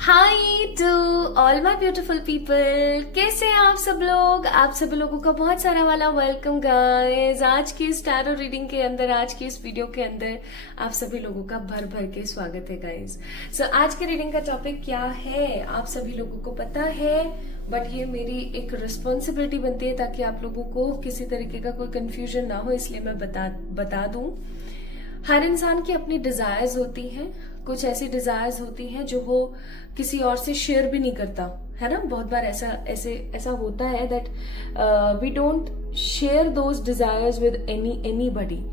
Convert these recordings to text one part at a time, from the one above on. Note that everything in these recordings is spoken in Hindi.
High to all my beautiful people, कैसे हैं आप सब लोग। आप सभी लोगों का बहुत सारा वाला वेलकम गाइस। आज की इस टैरो रीडिंग के अंदर, आज की इस वीडियो के अंदर आप सभी लोगों का भर भर के स्वागत है गाइस। सो आज के रीडिंग का टॉपिक क्या है आप सभी लोगों को पता है, बट ये मेरी एक रिस्पॉन्सिबिलिटी बनती है ताकि आप लोगों को किसी तरीके का कोई कंफ्यूजन ना हो, इसलिए मैं बता दूं। हर इंसान की अपनी डिजायर्स होती हैं, कुछ ऐसी डिजायर्स होती हैं जो वो किसी और से शेयर भी नहीं करता है ना। बहुत बार ऐसा होता है that we don't share those desires with anybody,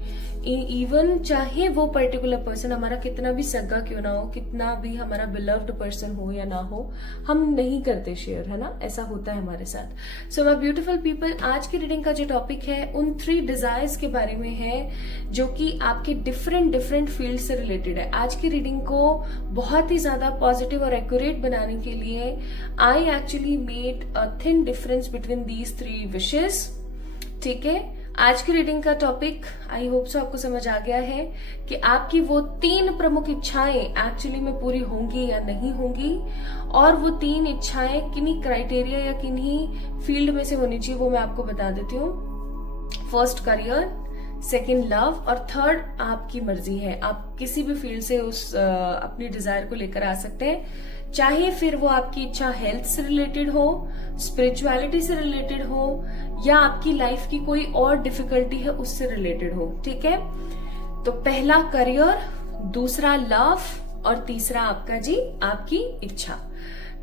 even चाहे वो पर्टिकुलर पर्सन हमारा कितना भी सगा क्यों ना हो, कितना भी हमारा बिलव्ड पर्सन हो या ना हो, हम नहीं करते शेयर, है ना। ऐसा होता है हमारे साथ। सो माय ब्यूटीफुल पीपल, आज की रीडिंग का जो टॉपिक है उन 3 डिजायर्स के बारे में है जो कि आपके डिफरेंट फील्ड से रिलेटेड है। आज की रीडिंग को बहुत ही ज्यादा पॉजिटिव और एक्यूरेट बनाने के लिए I actually made a thin difference between these 3 wishes. ठीक है, आज की रीडिंग का टॉपिक आई होप सो आपको समझ आ गया है कि आपकी वो 3 प्रमुख इच्छाएं एक्चुअली में पूरी होंगी या नहीं होंगी, और वो 3 इच्छाएं किन्हीं क्राइटेरिया या किन्हीं फील्ड में से होनी चाहिए, वो मैं आपको बता देती हूँ। फर्स्ट करियर, सेकंड लव, और थर्ड आपकी मर्जी है। आप किसी भी फील्ड से उस अपनी डिजायर को लेकर आ सकते हैं, चाहे फिर वो आपकी इच्छा हेल्थ से रिलेटेड हो, स्पिरिचुअलिटी से रिलेटेड हो, या आपकी लाइफ की कोई और डिफिकल्टी है उससे रिलेटेड हो। ठीक है, तो पहला करियर, दूसरा लव, और तीसरा आपकी इच्छा।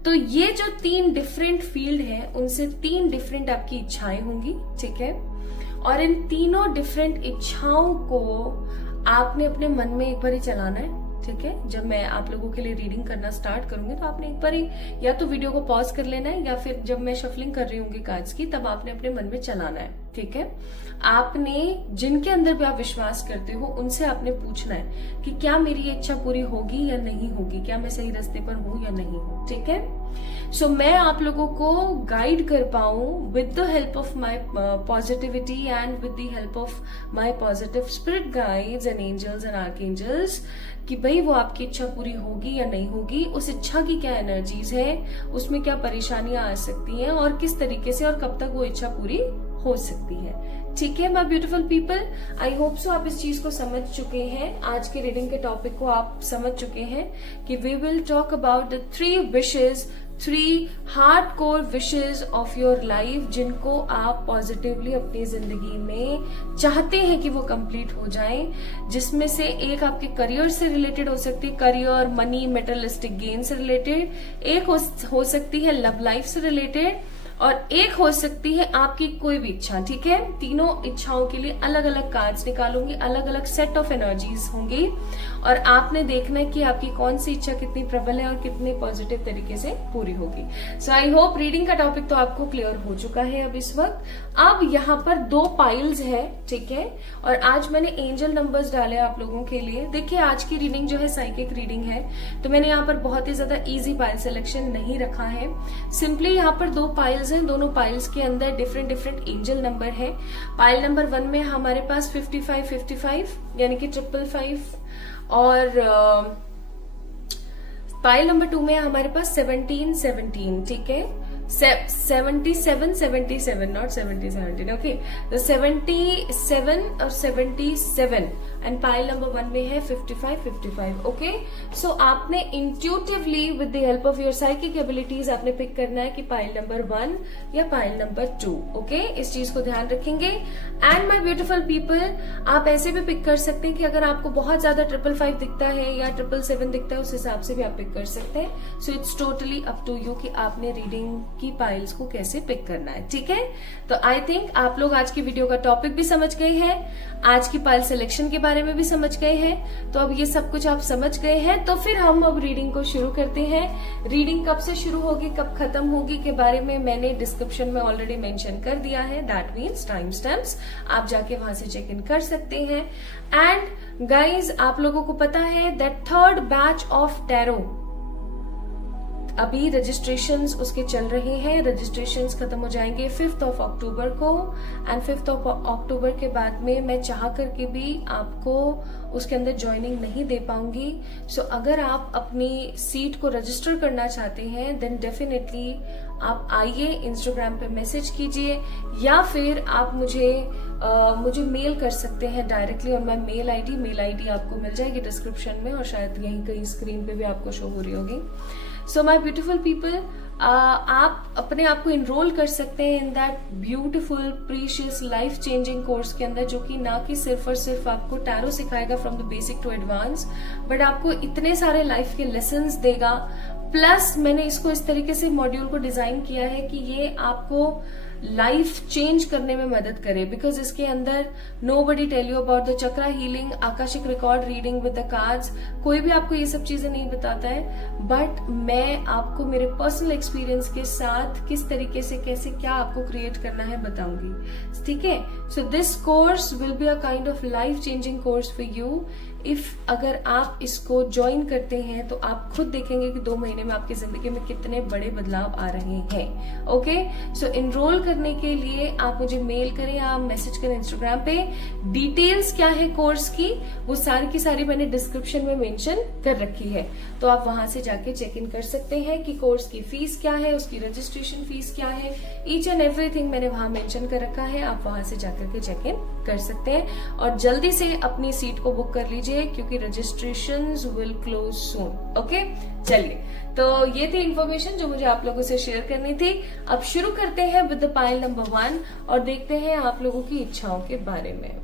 तो ये जो 3 डिफरेंट फील्ड है उनसे 3 डिफरेंट आपकी इच्छाएं होंगी। ठीक है, और इन तीनों डिफरेंट इच्छाओं को आपने अपने मन में एक बार ही चलाना है। ठीक है, जब मैं आप लोगों के लिए रीडिंग करना स्टार्ट करूंगी तो आपने एक बार ही या तो वीडियो को पॉज कर लेना है, या फिर जब मैं शफलिंग कर रही होंगी कार्ड्स की तब आपने अपने मन में चलाना है। ठीक है, आपने जिनके अंदर भी आप विश्वास करते हो उनसे आपने पूछना है कि क्या मेरी इच्छा पूरी होगी या नहीं होगी, क्या मैं सही रास्ते पर हूं या नहीं हूं। ठीक है, सो मैं आप लोगों को गाइड कर पाऊं with the help of my positivity and with the help of my positive spirit guides and angels and archangels, कि भाई वो आपकी इच्छा पूरी होगी या नहीं होगी, उस इच्छा की क्या एनर्जीज है, उसमें क्या परेशानियां आ सकती हैं, और किस तरीके से और कब तक वो इच्छा पूरी हो सकती है। ठीक है my beautiful people, I hope so आप इस चीज को समझ चुके हैं। आज के रीडिंग के टॉपिक को आप समझ चुके हैं कि we will talk about the 3 wishes, 3 hardcore wishes of your life, जिनको आप पॉजिटिवली अपनी जिंदगी में चाहते हैं कि वो कंप्लीट हो जाएं, जिसमें से एक आपके करियर से रिलेटेड हो सकती है, करियर, मनी, मेटलिस्टिक गेन से रिलेटेड, एक हो सकती है लव लाइफ से रिलेटेड, और एक हो सकती है आपकी कोई भी इच्छा। ठीक है, तीनों इच्छाओं के लिए अलग अलग कार्ड्स निकालूंगी, अलग अलग सेट ऑफ एनर्जीज होंगी, और आपने देखना है कि आपकी कौन सी इच्छा कितनी प्रबल है और कितने पॉजिटिव तरीके से पूरी होगी। सो आई होप रीडिंग का टॉपिक तो आपको क्लियर हो चुका है अब इस वक्त। अब यहाँ पर 2 पाइल्स है। ठीक है, और आज मैंने एंजल नंबर्स डाले आप लोगों के लिए। देखिए, आज की रीडिंग जो है साइकिक रीडिंग है, तो मैंने यहाँ पर बहुत ही ज्यादा इजी पाइल सिलेक्शन नहीं रखा है। सिंपली यहाँ पर 2 पाइल्स हैं, दोनों पाइल्स के अंदर डिफरेंट एंजल नंबर है। पाइल नंबर 1 में हमारे पास 55 यानी कि 555, और पाइल नंबर 2 में हमारे पास 17। ठीक है, 77 नॉट 17 ओके, तो 77 और 77, एंड पाइल नंबर 1 में है 55। ओके, सो आपने intuitively with the help of your psychic abilities आपने पिक करना है कि पाइल नंबर 1 या पाइल नंबर 2। ओके, इस चीज को ध्यान रखेंगे। एंड माय ब्यूटीफुल पीपल, आप ऐसे भी पिक कर सकते हैं कि अगर आपको बहुत ज्यादा 555 दिखता है या 777 दिखता है, उस हिसाब से भी आप पिक कर सकते हैं। So it's totally up to you कि आपने रीडिंग की पाइल्स को कैसे पिक करना है। ठीक है, तो आई थिंक आप लोग आज की वीडियो का टॉपिक भी समझ गए हैं, आज की पाइल सिलेक्शन के बारे में भी समझ गए हैं। तो अब ये सब कुछ आप समझ गए हैं, तो फिर हम अब रीडिंग को शुरू करते हैं। रीडिंग कब से शुरू होगी, कब खत्म होगी के बारे में मैंने डिस्क्रिप्शन में ऑलरेडी मेंशन कर दिया है, दैट मीन्स टाइम स्टैम्प्स, आप जाके वहां से चेक इन कर सकते हैं। एंड गाइज, आप लोगों को पता है that 3rd batch of tarot अभी रजिस्ट्रेशंस उसके चल रहे हैं। रजिस्ट्रेशंस खत्म हो जाएंगे 5th of October को, एंड 5th of October के बाद में मैं चाह करके भी आपको उसके अंदर ज्वाइनिंग नहीं दे पाऊंगी। सो अगर आप अपनी सीट को रजिस्टर करना चाहते हैं देन डेफिनेटली आप आइए, इंस्टाग्राम पे मैसेज कीजिए, या फिर आप मुझे मेल कर सकते हैं directly on my mail ID आपको मिल जाएगी डिस्क्रिप्शन में, और शायद यहीं कहीं स्क्रीन पे भी आपको शो हो रही होगी। सो माई ब्यूटिफुल पीपल, आप अपने आप को इनरोल कर सकते हैं in that beautiful precious life changing course के अंदर, जो कि ना कि सिर्फ और सिर्फ आपको टैरो सिखाएगा from the basic to advance, but आपको इतने सारे लाइफ के लेसन्स देगा। प्लस मैंने इसको इस तरीके से मॉड्यूल को डिजाइन किया है कि ये आपको लाइफ चेंज करने में मदद करे, बिकॉज इसके अंदर nobody tell you about the chakra healing, akashic record reading with the cards, कोई भी आपको ये सब चीजें नहीं बताता है, बट मैं आपको मेरे पर्सनल एक्सपीरियंस के साथ किस तरीके से कैसे क्या आपको क्रिएट करना है बताऊंगी, ठीक है। So this course will be a kind of life changing course for you. If अगर आप इसको ज्वाइन करते हैं तो आप खुद देखेंगे कि 2 महीने में आपकी जिंदगी में कितने बड़े बदलाव आ रहे हैं। ओके, सो इनरोल करने के लिए आप मुझे मेल करें, आप मैसेज करें इंस्टाग्राम पे। डिटेल्स क्या है कोर्स की, वो सारी की सारी मैंने डिस्क्रिप्शन में मेंशन कर रखी है, तो आप वहां से जाके चेक इन कर सकते हैं कि कोर्स की फीस क्या है, उसकी रजिस्ट्रेशन फीस क्या है, ईच एंड एवरीथिंग मैंने वहां मेंशन कर रखा है। आप वहां से जाकर के चेक इन कर सकते हैं, और जल्दी से अपनी सीट को बुक कर लीजिए क्योंकि registrations will close soon. Okay, चलिए, तो ये थी इंफॉर्मेशन जो मुझे आप लोगों से शेयर करनी थी। अब शुरू करते हैं विद द पाइल नंबर 1 और देखते हैं आप लोगों की इच्छाओं के बारे में।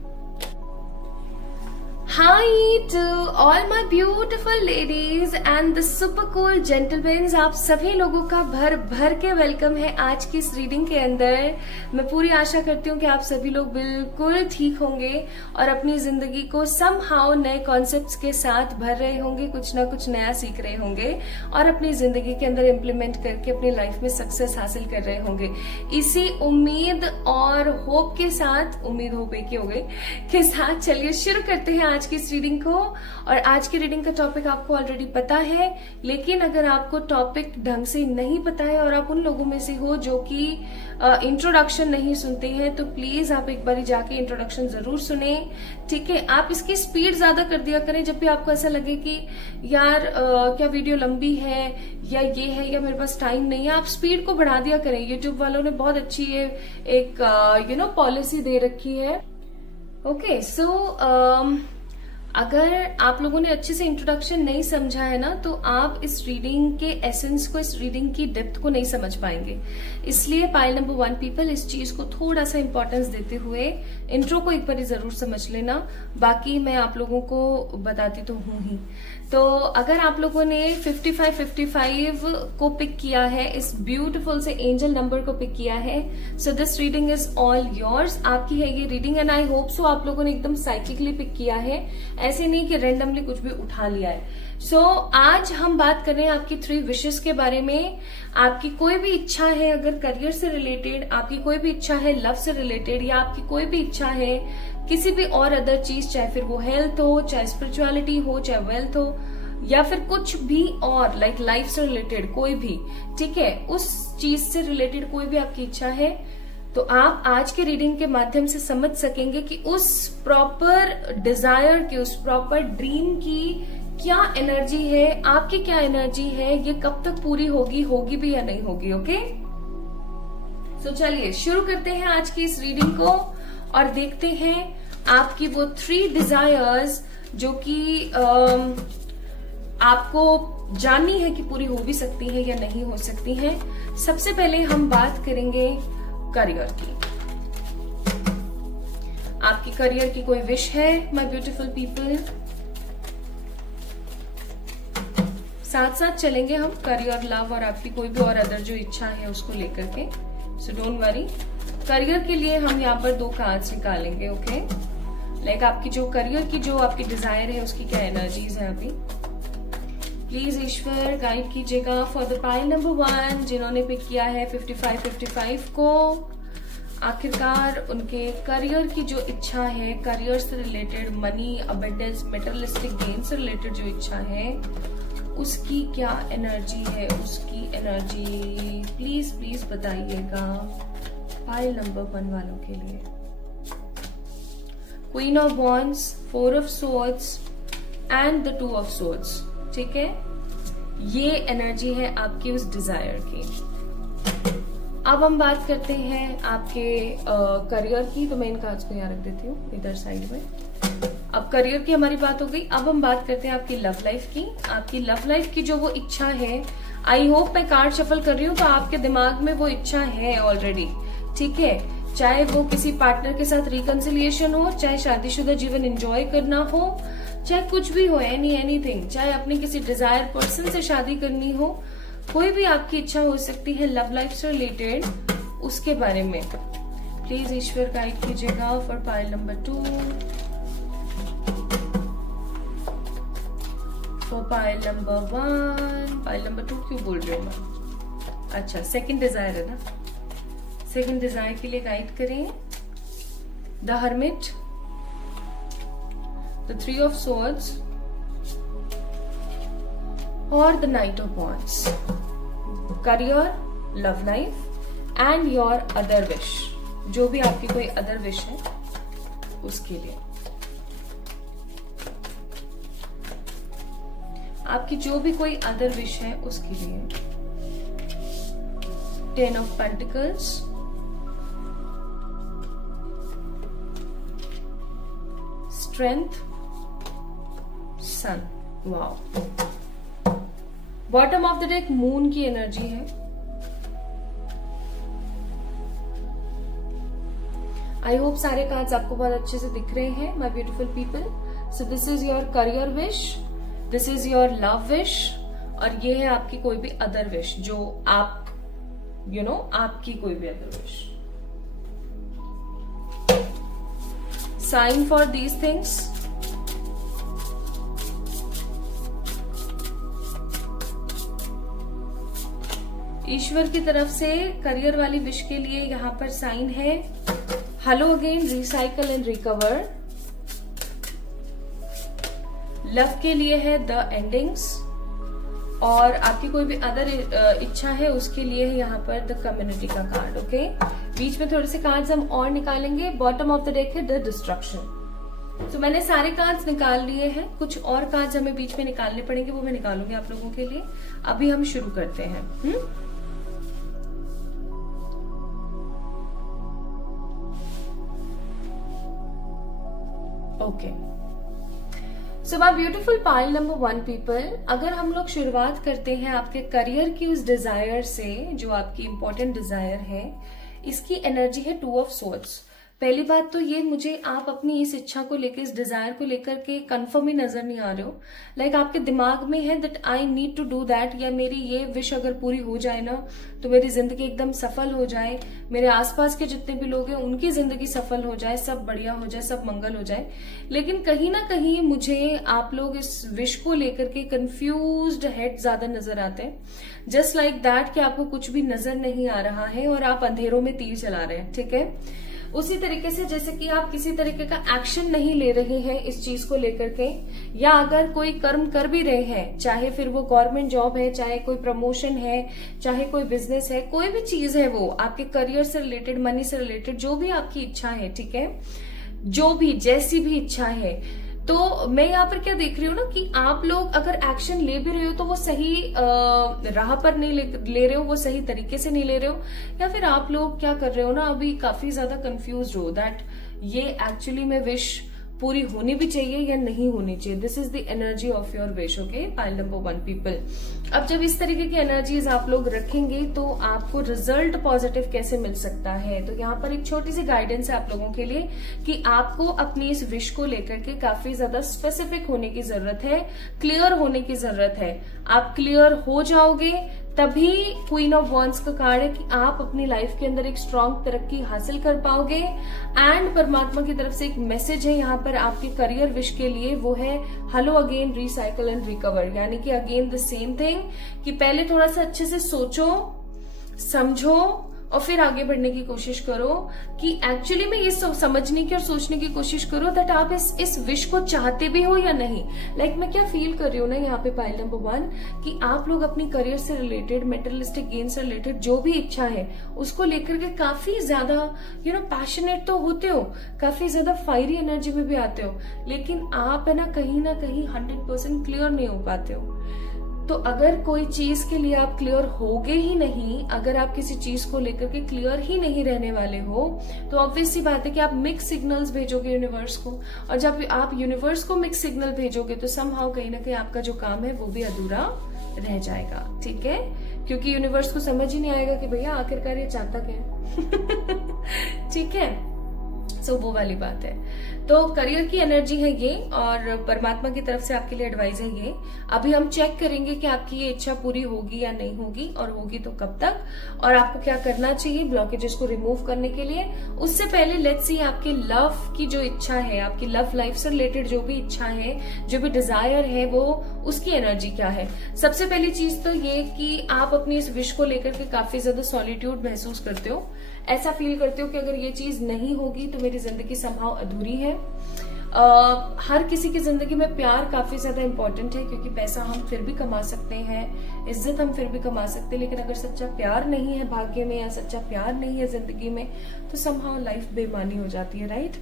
Hi to all my beautiful ladies and the super cool gentlemen, आप सभी लोगों का भर भर के वेलकम है आज की इस रीडिंग के अंदर। मैं पूरी आशा करती हूँ कि आप सभी लोग बिल्कुल ठीक होंगे और अपनी जिंदगी को somehow नए कॉन्सेप्ट्स के साथ भर रहे होंगे, कुछ ना कुछ नया सीख रहे होंगे और अपनी जिंदगी के अंदर इम्प्लीमेंट करके अपनी लाइफ में सक्सेस हासिल कर रहे होंगे। इसी उम्मीद और होप के साथ, उम्मीद होप एक ही हो गई, के साथ चलिए शुरू करते हैं आज की इस रीडिंग को। और आज की रीडिंग का टॉपिक आपको ऑलरेडी पता है, लेकिन अगर आपको टॉपिक ढंग से नहीं पता है और आप उन लोगों में से हो जो कि इंट्रोडक्शन नहीं सुनते हैं, तो प्लीज आप एक बार जाके इंट्रोडक्शन जरूर सुने, ठीक है। आप इसकी स्पीड ज्यादा कर दिया करें जब भी आपको ऐसा लगे कि यार क्या वीडियो लंबी है या ये है या मेरे पास टाइम नहीं है, आप स्पीड को बढ़ा दिया करें। यूट्यूब वालों ने बहुत अच्छी एक पॉलिसी दे रखी है। ओके, सो अगर आप लोगों ने अच्छे से इंट्रोडक्शन नहीं समझा है ना, तो आप इस रीडिंग के एसेंस को, इस रीडिंग की डेप्थ को नहीं समझ पाएंगे। इसलिए पाइल नंबर 1 पीपल इस चीज को थोड़ा सा इंपॉर्टेंस देते हुए इंट्रो को एक बार जरूर समझ लेना, बाकी मैं आप लोगों को बताती तो हूं ही। तो अगर आप लोगों ने 5555 को पिक किया है, इस ब्यूटीफुल से एंजल नंबर को पिक किया है, so this reading is all yours. आपकी है ये reading and I hope so आप लोगों ने एकदम साइकिकली पिक किया है, ऐसे नहीं कि रैंडमली कुछ भी उठा लिया है। सो आज हम बात कर रहे हैं आपकी 3 विशेस के बारे में। आपकी कोई भी इच्छा है, अगर करियर से रिलेटेड, आपकी कोई भी इच्छा है लव से रिलेटेड, या आपकी कोई भी इच्छा है किसी भी और अदर चीज, चाहे फिर वो हेल्थ हो, चाहे स्पिरिचुअलिटी हो, चाहे वेल्थ हो, या फिर कुछ भी और लाइक लाइफ से रिलेटेड कोई भी, ठीक है, उस चीज से रिलेटेड कोई भी आपकी इच्छा है, तो आप आज के रीडिंग के माध्यम से समझ सकेंगे कि उस प्रॉपर डिजायर की, उस प्रॉपर ड्रीम की क्या एनर्जी है, आपकी क्या एनर्जी है, ये कब तक पूरी होगी भी या नहीं होगी। ओके, सो चलिए शुरू करते हैं आज की इस रीडिंग को और देखते हैं आपकी वो 3 डिजायर्स जो कि आपको जाननी है कि पूरी हो भी सकती है या नहीं हो सकती है। सबसे पहले हम बात करेंगे करियर की। आपकी करियर की कोई विश है माय ब्यूटीफुल पीपल? साथ साथ चलेंगे हम करियर, लव और आपकी कोई भी और अदर जो इच्छा है उसको लेकर के। सो डोंट वरी, करियर के लिए हम यहाँ पर 2 कार्ड्स निकालेंगे। ओके, लाइक आपकी जो करियर की जो आपकी डिजायर है उसकी क्या एनर्जीज है अभी। प्लीज ईश्वर गाइड कीजिएगा फॉर द पाइल नंबर 1 जिन्होंने पिक किया है 5555 को। आखिरकार उनके करियर की जो इच्छा है, करियर से related, money, abundance, materialistic gain से रिलेटेड जो इच्छा है, उसकी क्या एनर्जी है, उसकी एनर्जी प्लीज प्लीज बताइएगा पाइल नंबर 1 वालों के लिए। Queen of wands, 4 of swords and the 2 of swords. ठीक है, ये एनर्जी है आपकी उस डिजायर की। अब हम बात करते हैं आपके करियर की, तो मैं इन कार्ड्स को यहाँ रख देती हूँ इधर साइड में। अब करियर की हमारी बात हो गई, अब हम बात करते हैं आपकी लव लाइफ की। आपकी लव लाइफ की जो वो इच्छा है, आई होप मैं कार्ड शफल कर रही हूँ तो आपके दिमाग में वो इच्छा है ऑलरेडी। ठीक है, चाहे वो किसी पार्टनर के साथ रिकंसिलिएशन हो, चाहे शादीशुदा जीवन एंजॉय करना हो, चाहे कुछ भी हो, एनीथिंग, चाहे अपने किसी डिजायर पर्सन से शादी करनी हो, कोई भी आपकी इच्छा हो सकती है लव लाइफ से रिलेटेड, उसके बारे में प्लीज ईश्वर गाइड कीजिएगा for pile number 2, for pile number 1। Pile number 2 क्यों बोल रही हूँ मैं? अच्छा, सेकंड डिजायर है ना, सेकंड डिजायर के लिए गाइड करें the hermit, the 3 of swords और the knight of wands. Career, love life and your other wish, जो भी आपकी कोई अदर विश है उसके लिए, आपकी जो भी कोई अदर विश है उसके लिए। 10 of pentacles, strength, sun. Wow, bottom of the deck moon की एनर्जी है। आई होप सारे कार्ड्स आपको बहुत अच्छे से दिख रहे हैं my beautiful people. So this is your career wish, this is your love wish, और ये है आपकी कोई भी अदर विश जो आप आपकी कोई भी other wish. Sign for these things, ईश्वर की तरफ से करियर वाली विश के लिए यहाँ पर साइन है hello again, recycle and recover. Love के लिए है द एंडिंग्स, और आपकी कोई भी अदर इच्छा है उसके लिए है यहाँ पर द कम्युनिटी का कार्ड। ओके, बीच में थोड़े से कार्ड्स हम और निकालेंगे। बॉटम ऑफ द डेक है द डिस्ट्रक्शन। तो मैंने सारे कार्ड्स निकाल लिए हैं, कुछ और कार्ड्स हमें बीच में निकालने पड़ेंगे, वो मैं निकालूंगी आप लोगों के लिए। अभी हम शुरू करते हैं। Okay, so my beautiful pile number 1 people, अगर हम लोग शुरुआत करते हैं आपके करियर की उस डिजायर से, जो आपकी इंपॉर्टेंट डिजायर है, इसकी एनर्जी है 2 ऑफ सोर्ड्स। पहली बात तो ये, मुझे आप अपनी इस इच्छा को लेकर, इस डिजायर को लेकर के कंफर्म ही नजर नहीं आ रहे हो। लाइक आपके दिमाग में है that I need to do that, या मेरी ये विश अगर पूरी हो जाए ना तो मेरी जिंदगी एकदम सफल हो जाए, मेरे आसपास के जितने भी लोग हैं उनकी जिंदगी सफल हो जाए, सब बढ़िया हो जाए, सब मंगल हो जाए। लेकिन कहीं ना कहीं मुझे आप लोग इस विश को लेकर के कंफ्यूज्ड हेड ज्यादा नजर आते हैं, जस्ट लाइक दैट कि आपको कुछ भी नजर नहीं आ रहा है और आप अंधेरों में तीर चला रहे हैं। ठीक है, उसी तरीके से जैसे कि आप किसी तरीके का एक्शन नहीं ले रहे हैं इस चीज को लेकर के, या अगर कोई कर्म कर भी रहे हैं, चाहे फिर वो गवर्नमेंट जॉब है, चाहे कोई प्रमोशन है, चाहे कोई बिजनेस है, कोई भी चीज है, वो आपके करियर से रिलेटेड, मनी से रिलेटेड, जो भी आपकी इच्छा है, ठीक है, जो भी जैसी भी इच्छा है, तो मैं यहाँ पर क्या देख रही हूँ ना कि आप लोग अगर एक्शन ले भी रहे हो तो वो सही राह पर नहीं ले रहे हो, वो सही तरीके से नहीं ले रहे हो, या फिर आप लोग क्या कर रहे हो ना, अभी काफी ज्यादा कंफ्यूज हो दैट ये एक्चुअली में विश पूरी होनी भी चाहिए या नहीं होनी चाहिए। This is the energy of your wish. Okay, pile number 1 people, अब जब इस तरीके की एनर्जीज आप लोग रखेंगे तो आपको रिजल्ट पॉजिटिव कैसे मिल सकता है। तो यहाँ पर एक छोटी सी गाइडेंस है आप लोगों के लिए कि आपको अपनी इस विश को लेकर के काफी ज्यादा स्पेसिफिक होने की जरूरत है, क्लियर होने की जरूरत है। आप क्लियर हो जाओगे तभी क्वीन ऑफ वॉन्ड्स का कार्ड है कि आप अपनी लाइफ के अंदर एक स्ट्रांग तरक्की हासिल कर पाओगे। एंड परमात्मा की तरफ से एक मैसेज है यहाँ पर आपके करियर विश के लिए, वो है hello again, recycle and recover, यानी कि अगेन द सेम थिंग कि पहले थोड़ा सा अच्छे से सोचो, समझो, और फिर आगे बढ़ने की कोशिश करो कि एक्चुअली में ये समझने की और सोचने की कोशिश करो दैट आप इस विश को चाहते भी हो या नहीं। लाइक मैं क्या फील कर रही हूँ ना यहाँ पे पाइल नंबर 1 कि आप लोग अपनी करियर से रिलेटेड, मेटेरियलिस्टिक गेन से रिलेटेड जो भी इच्छा है उसको लेकर के काफी ज्यादा पैशनेट तो होते हो, काफी ज्यादा फायरी एनर्जी में भी आते हो, लेकिन आप है ना कहीं 100% क्लियर नहीं हो पाते हो। तो अगर कोई चीज के लिए आप क्लियर होगे ही नहीं, अगर आप किसी चीज को लेकर के क्लियर ही नहीं रहने वाले हो, तो ऑब्वियस सी बात है कि आप मिक्स सिग्नल्स भेजोगे यूनिवर्स को, और जब आप यूनिवर्स को मिक्स सिग्नल भेजोगे तो समहाउ कहीं ना कहीं आपका जो काम है वो भी अधूरा रह जाएगा। ठीक है, क्योंकि यूनिवर्स को समझ ही नहीं आएगा कि भैया आखिरकार ये चाहता क्या है। ठीक है, सो वो वाली बात है। तो करियर की एनर्जी है ये, और परमात्मा की तरफ से आपके लिए एडवाइस है ये। अभी हम चेक करेंगे कि आपकी ये इच्छा पूरी होगी या नहीं होगी, और होगी तो कब तक, और आपको क्या करना चाहिए ब्लॉकेजेस को रिमूव करने के लिए। उससे पहले लेट्स सी आपके लव की जो इच्छा है, आपकी लव लाइफ से रिलेटेड जो भी इच्छा है, जो भी डिजायर है, वो उसकी एनर्जी क्या है। सबसे पहली चीज तो ये कि आप अपनी इस विश को लेकर के काफी ज्यादा सॉलिट्यूड महसूस करते हो, ऐसा फील करते हो कि अगर ये चीज नहीं होगी तो मेरी जिंदगी संभाव अधूरी है। हर किसी की जिंदगी में प्यार काफी ज्यादा इंपॉर्टेंट है, क्योंकि पैसा हम फिर भी कमा सकते हैं, इज्जत हम फिर भी कमा सकते हैं, लेकिन अगर सच्चा प्यार नहीं है भाग्य में, या सच्चा प्यार नहीं है जिंदगी में, तो समहाउ लाइफ बेमानी हो जाती है, राइट।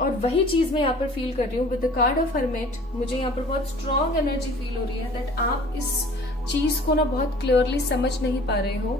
और वही चीज मैं यहाँ पर फील कर रही हूँ with the card of hermit. मुझे यहाँ पर बहुत स्ट्रॉन्ग एनर्जी फील हो रही है दैट आप इस चीज को ना बहुत क्लियरली समझ नहीं पा रहे हो।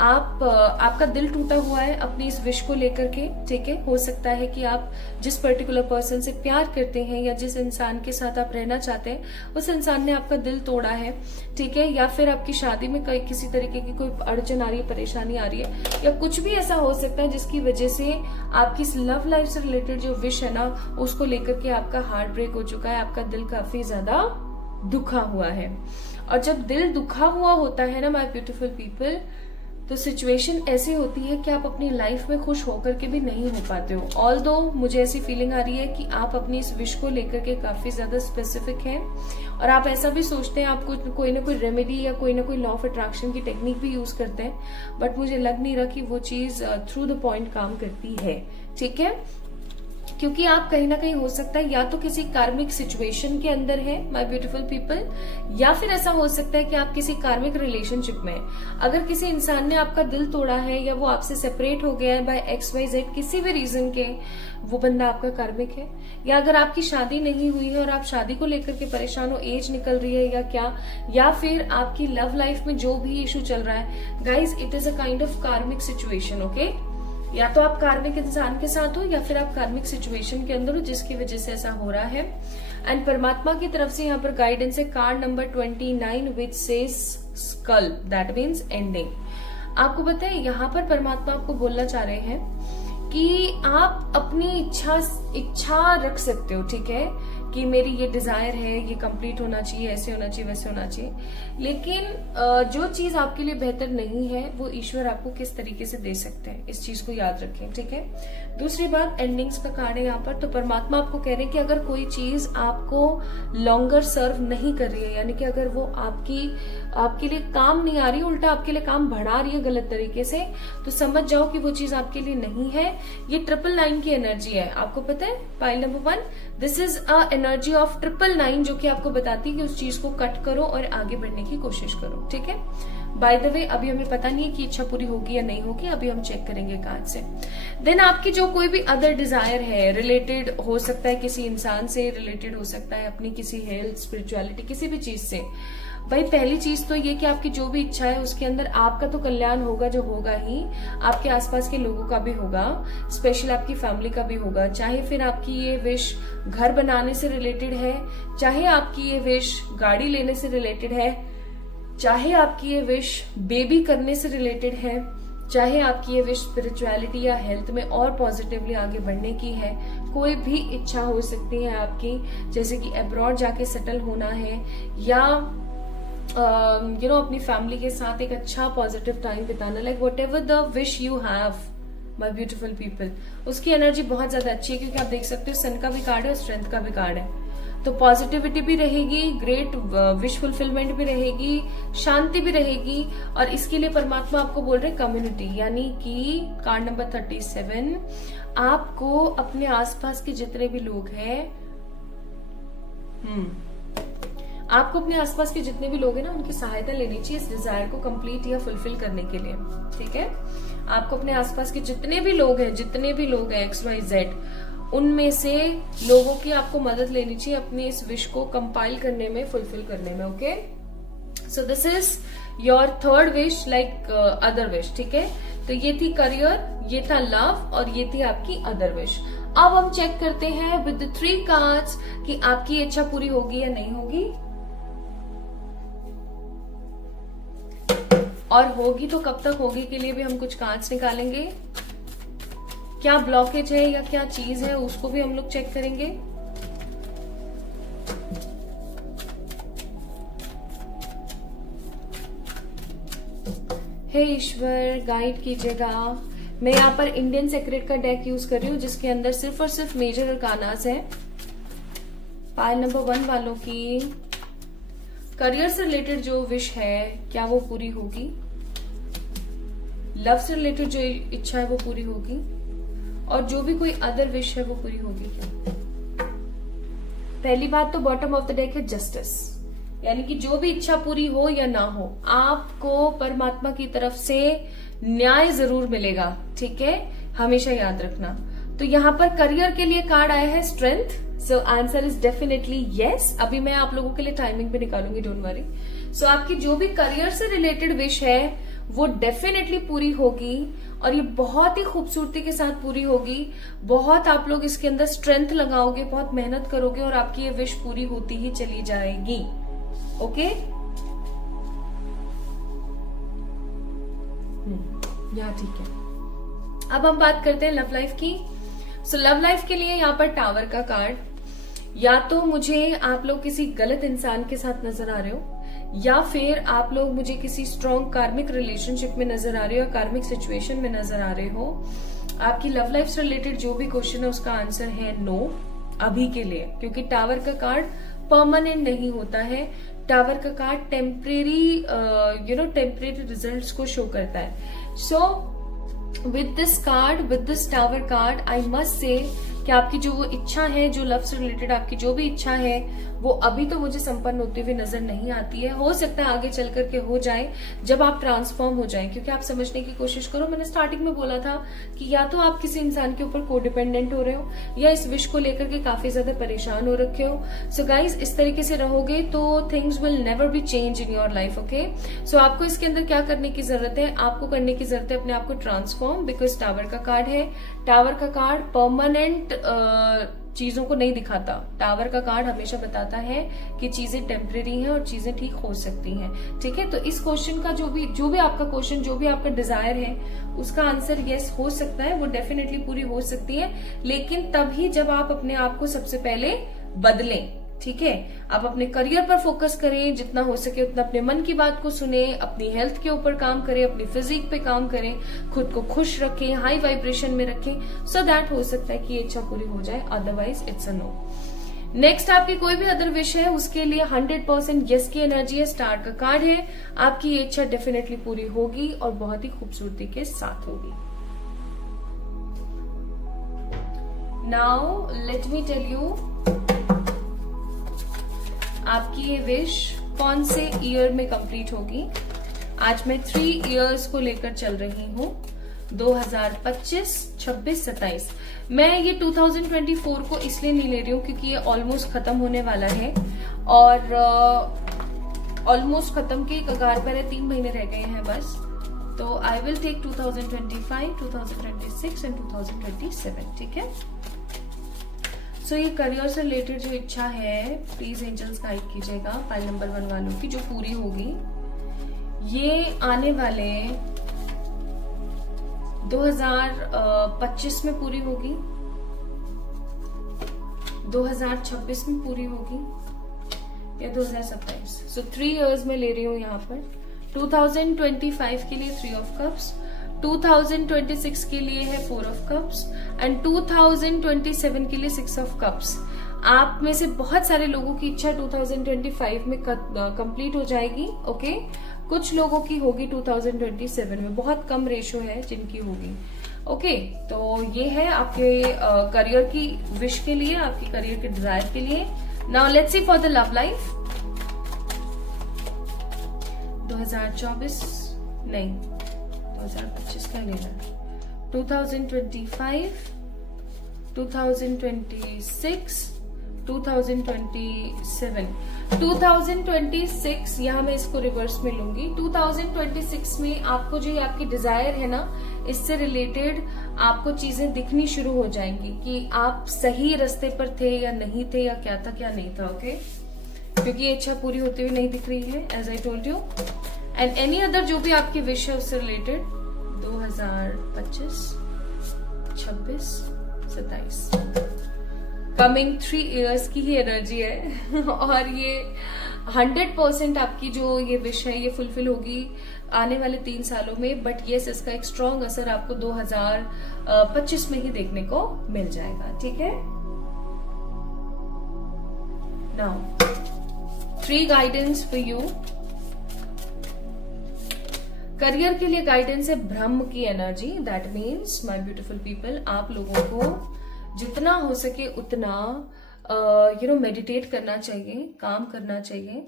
आपका दिल टूटा हुआ है अपनी इस विश को लेकर के। ठीक है, हो सकता है कि आप जिस पर्टिकुलर पर्सन से प्यार करते हैं, या जिस इंसान के साथ आप रहना चाहते हैं, उस इंसान ने आपका दिल तोड़ा है। ठीक है, या फिर आपकी शादी में किसी तरीके की कोई अड़चन आ रही है, परेशानी आ रही है, या कुछ भी ऐसा हो सकता है जिसकी वजह से आपकी इस लव लाइफ से रिलेटेड जो विश है ना, उसको लेकर के आपका हार्ट ब्रेक हो चुका है, आपका दिल काफी ज्यादा दुखा हुआ है। और जब दिल दुखा हुआ होता है ना माय ब्यूटीफुल पीपल, तो सिचुएशन ऐसी होती है कि आप अपनी लाइफ में खुश होकर के भी नहीं हो पाते हो। ऑल्दो मुझे ऐसी फीलिंग आ रही है कि आप अपनी इस विश को लेकर के काफी ज्यादा स्पेसिफिक हैं, और आप ऐसा भी सोचते हैं, आप कोई ना कोई रेमेडी या कोई ना कोई लॉ ऑफ अट्रैक्शन की टेक्निक भी यूज करते हैं, बट मुझे लग नहीं रहा कि वो चीज थ्रू द पॉइंट काम करती है। ठीक है, क्योंकि आप कहीं ना कहीं हो सकता है या तो किसी कार्मिक सिचुएशन के अंदर है माय ब्यूटीफुल पीपल, या फिर ऐसा हो सकता है कि आप किसी कार्मिक रिलेशनशिप में। अगर किसी इंसान ने आपका दिल तोड़ा है, या वो आपसे सेपरेट हो गया है बाय XYZ किसी भी रीजन के, वो बंदा आपका कार्मिक है। या अगर आपकी शादी नहीं हुई है और आप शादी को लेकर के परेशान हो, एज निकल रही है या क्या, या फिर आपकी लव लाइफ में जो भी इशू चल रहा है, guys it is a kind of कार्मिक सिचुएशन। ओके, या तो आप कार्मिक इंसान के साथ हो, या फिर आप कार्मिक सिचुएशन के अंदर हो जिसकी वजह से ऐसा हो रहा है। एंड परमात्मा की तरफ से यहाँ पर गाइडेंस है card number 29 which says skull, that means ending. आपको पता है यहाँ पर परमात्मा आपको बोलना चाह रहे हैं कि आप अपनी इच्छा रख सकते हो। ठीक है, कि मेरी ये डिजायर है, ये कंप्लीट होना चाहिए, ऐसे होना चाहिए, वैसे होना चाहिए, लेकिन जो चीज आपके लिए बेहतर नहीं है वो ईश्वर आपको किस तरीके से दे सकते हैं, इस चीज को याद रखें। ठीक है, दूसरी बात एंडिंग्स का कार्ड है यहाँ पर। तो परमात्मा आपको कह रहे हैं कि अगर कोई चीज आपको लॉन्गर सर्व नहीं कर रही है, यानी कि अगर वो आपके लिए काम नहीं आ रही, उल्टा आपके लिए काम बढ़ा रही है गलत तरीके से, तो समझ जाओ कि वो चीज आपके लिए नहीं है। ये 999 की एनर्जी है। आपको पता है pile number 1, this is a energy of 999, जो कि आपको बताती है कि उस चीज को कट करो और आगे बढ़ने की कोशिश करो। ठीक है, बाय द वे अभी हमें पता नहीं है कि इच्छा पूरी होगी या नहीं होगी, अभी हम चेक करेंगे कार्ड से। देन आपकी जो कोई भी अदर डिजायर है, रिलेटेड हो सकता है किसी इंसान से, रिलेटेड हो सकता है अपनी किसी हेल्थ, स्पिरिचुअलिटी, किसी भी चीज से। भाई पहली चीज तो ये कि आपकी जो भी इच्छा है उसके अंदर आपका तो कल्याण होगा, जो होगा ही, आपके आसपास के लोगों का भी होगा, स्पेशल आपकी फैमिली का भी होगा। चाहे फिर आपकी ये विश घर बनाने से रिलेटेड है, चाहे आपकी ये विश गाड़ी लेने से रिलेटेड है, चाहे आपकी ये विश बेबी करने से रिलेटेड है, चाहे आपकी ये विश स्पिरिचुअलिटी या हेल्थ में और पॉजिटिवली आगे बढ़ने की है, कोई भी इच्छा हो सकती है आपकी, जैसे कि अब्रॉड जाके सेटल होना है, या अपनी फैमिली के साथ एक अच्छा पॉजिटिव टाइम बिताना, like what ever the wish you have my beautiful people, उसकी एनर्जी बहुत ज्यादा अच्छी है। क्योंकि आप देख सकते हो सन का भी कार्ड है और स्ट्रेंथ का भी कार्ड है। तो पॉजिटिविटी भी रहेगी, ग्रेट विश फुलफिलमेंट भी रहेगी, शांति भी रहेगी। और इसके लिए परमात्मा आपको बोल रहे हैं कम्युनिटी, यानी कि कार्ड नंबर 37, आपको अपने आसपास के जितने भी लोग हैं, आपको अपने आसपास के जितने भी लोग हैं ना, उनकी सहायता लेनी चाहिए इस डिजायर को कंप्लीट या फुलफिल करने के लिए। ठीक है, आपको अपने आसपास के जितने भी लोग हैं XYZ, उनमें से लोगों की आपको मदद लेनी चाहिए अपनी इस विश को कंपाइल करने में, फुलफिल करने में। Okay, so this is your third wish, like other wish. ठीक है, तो ये थी करियर, ये था लव, और ये थी आपकी अदर विश। अब हम चेक करते हैं विद द 3 कार्ड्स कि आपकी इच्छा पूरी होगी या नहीं होगी, और होगी तो कब तक होगी के लिए भी हम कुछ कार्ड्स निकालेंगे। क्या ब्लॉकेज है या क्या चीज है उसको भी हम लोग चेक करेंगे। हे ईश्वर, गाइड कीजिएगा। मैं यहाँ पर इंडियन सेक्रेट का डेक यूज कर रही हूँ, जिसके अंदर सिर्फ और सिर्फ मेजर अरकानास है। पाइल नंबर 1 वालों की करियर से रिलेटेड जो विश है, क्या वो पूरी होगी? लव से रिलेटेड जो इच्छा है वो पूरी होगी? और जो भी कोई अदर विश है वो पूरी होगी क्या? पहली बात तो बॉटम ऑफ द डेक है जस्टिस, यानी कि जो भी इच्छा पूरी हो या ना हो, आपको परमात्मा की तरफ से न्याय जरूर मिलेगा। ठीक है, हमेशा याद रखना। तो यहाँ पर करियर के लिए कार्ड आया है strength, so answer is definitely yes. अभी मैं आप लोगों के लिए टाइमिंग भी निकालूंगी, डोंट वरी। सो आपकी जो भी करियर से रिलेटेड विश है वो डेफिनेटली पूरी होगी, और ये बहुत ही खूबसूरती के साथ पूरी होगी। बहुत आप लोग इसके अंदर स्ट्रेंथ लगाओगे, बहुत मेहनत करोगे, और आपकी ये विश पूरी होती ही चली जाएगी। ओके, यहाँ ठीक है। अब हम बात करते हैं लव लाइफ की। सो लव लाइफ के लिए यहाँ पर टावर का कार्ड, या तो मुझे आप लोग किसी गलत इंसान के साथ नजर आ रहे हो, या फिर आप लोग मुझे किसी स्ट्रॉन्ग कार्मिक रिलेशनशिप में नजर आ रहे हो, या कार्मिक सिचुएशन में नजर आ रहे हो। आपकी लव लाइफ से रिलेटेड जो भी क्वेश्चन है उसका आंसर है नो अभी के लिए, क्योंकि टावर का कार्ड परमानेंट नहीं होता है। टावर का कार्ड टेम्परेरी टेम्परेरी रिजल्ट्स को शो करता है। So with this tower card I must say कि आपकी जो वो इच्छा है, जो लव से रिलेटेड आपकी जो भी इच्छा है, वो अभी तो मुझे संपन्न होती हुई नजर नहीं आती है। हो सकता है आगे चल करके हो जाए जब आप ट्रांसफॉर्म हो जाएं, क्योंकि आप समझने की कोशिश करो। मैंने स्टार्टिंग में बोला था कि या तो आप किसी इंसान के ऊपर कोडिपेंडेंट हो रहे हो, या इस विश को लेकर के काफी ज्यादा परेशान हो रखे हो। सो गाइज, इस तरीके से रहोगे तो things will never be change in your life. Okay, so आपको इसके अंदर क्या करने की जरूरत है? आपको करने की जरूरत है अपने आप को ट्रांसफॉर्म, बिकॉज टावर का कार्ड है। टावर का कार्ड परमानेंट चीजों को नहीं दिखाता। टावर का कार्ड हमेशा बताता है कि चीजें टेम्परेरी हैं और चीजें ठीक हो सकती हैं। ठीक है, तो इस क्वेश्चन का जो भी आपका क्वेश्चन, जो भी आपका डिजायर है, उसका आंसर यस हो सकता है, वो डेफिनेटली पूरी हो सकती है, लेकिन तभी जब आप अपने आप को सबसे पहले बदलें। ठीक है, आप अपने करियर पर फोकस करें, जितना हो सके उतना अपने मन की बात को सुने, अपनी हेल्थ के ऊपर काम करें, अपनी फिजिक पे काम करें, खुद को खुश रखें, हाई वाइब्रेशन में रखें, सो दैट हो सकता है कि ये इच्छा पूरी हो जाए, otherwise it's a no. Next आपकी कोई भी अदर विश है, उसके लिए 100% यस की एनर्जी है, स्टार का कार्ड है। आपकी ये इच्छा डेफिनेटली पूरी होगी और बहुत ही खूबसूरती के साथ होगी। Now let me tell you, आपकी ये विश कौन से ईयर में कंप्लीट होगी। आज मैं 3 इयर्स को लेकर चल रही हूँ, 2025, 26, 27। मैं ये 2024 को इसलिए नहीं ले रही हूँ क्योंकि ये ऑलमोस्ट खत्म होने वाला है, और ऑलमोस्ट खत्म के कगार पर है, 3 महीने रह गए हैं बस। तो आई विल टेक 2025, 2026 एंड 2027। ठीक है, सो ये करियर से रिलेटेड जो इच्छा है, प्लीज एंजल्स गाइड कीजिएगा फाइल नंबर 1 वालों की, जो पूरी होगी ये आने वाले 2025 में पूरी होगी, 2026 में पूरी होगी, या 2027। सो 3 इयर्स में ले रही हूँ यहाँ पर। 2025 के लिए 3 ऑफ कप्स, 2026 के लिए है 4 ऑफ कप्स, एंड 2027 के लिए 6 ऑफ कप्स। आप में से बहुत सारे लोगों की इच्छा 2025 में कंप्लीट हो जाएगी। ओके, कुछ लोगों की होगी 2027 में, बहुत कम रेशो है जिनकी होगी। ओके, तो ये है आपके करियर की विश के लिए, आपके करियर के डिजायर के लिए। Now let's see for the love life 2024 नहीं 2025 का लेना, 2025, 2026, 2027, 2026 यहाँ मैं इसको रिवर्स में लूंगी। 2026 में आपको जो आपकी डिजायर है ना, इससे रिलेटेड आपको चीजें दिखनी शुरू हो जाएंगी कि आप सही रास्ते पर थे या नहीं थे, या क्या था क्या नहीं था। ओके, क्योंकि ये इच्छा पूरी होती हुई नहीं दिख रही है, as I told you. And any other जो भी आपकी विश है उससे रिलेटेड 2025, 26, 27 कमिंग 3 इयर्स की ही एनर्जी है और ये 100% आपकी जो ये विश है ये फुलफिल होगी आने वाले 3 सालों में। बट येस, इसका एक स्ट्रॉन्ग असर आपको 2025 में ही देखने को मिल जाएगा। ठीक है, now 3 guidance for you. Career के लिए गाइडेंस है ब्रह्म की energy. That means my beautiful people, आप लोगों को जितना हो सके उतना मेडिटेट करना चाहिए, काम करना चाहिए।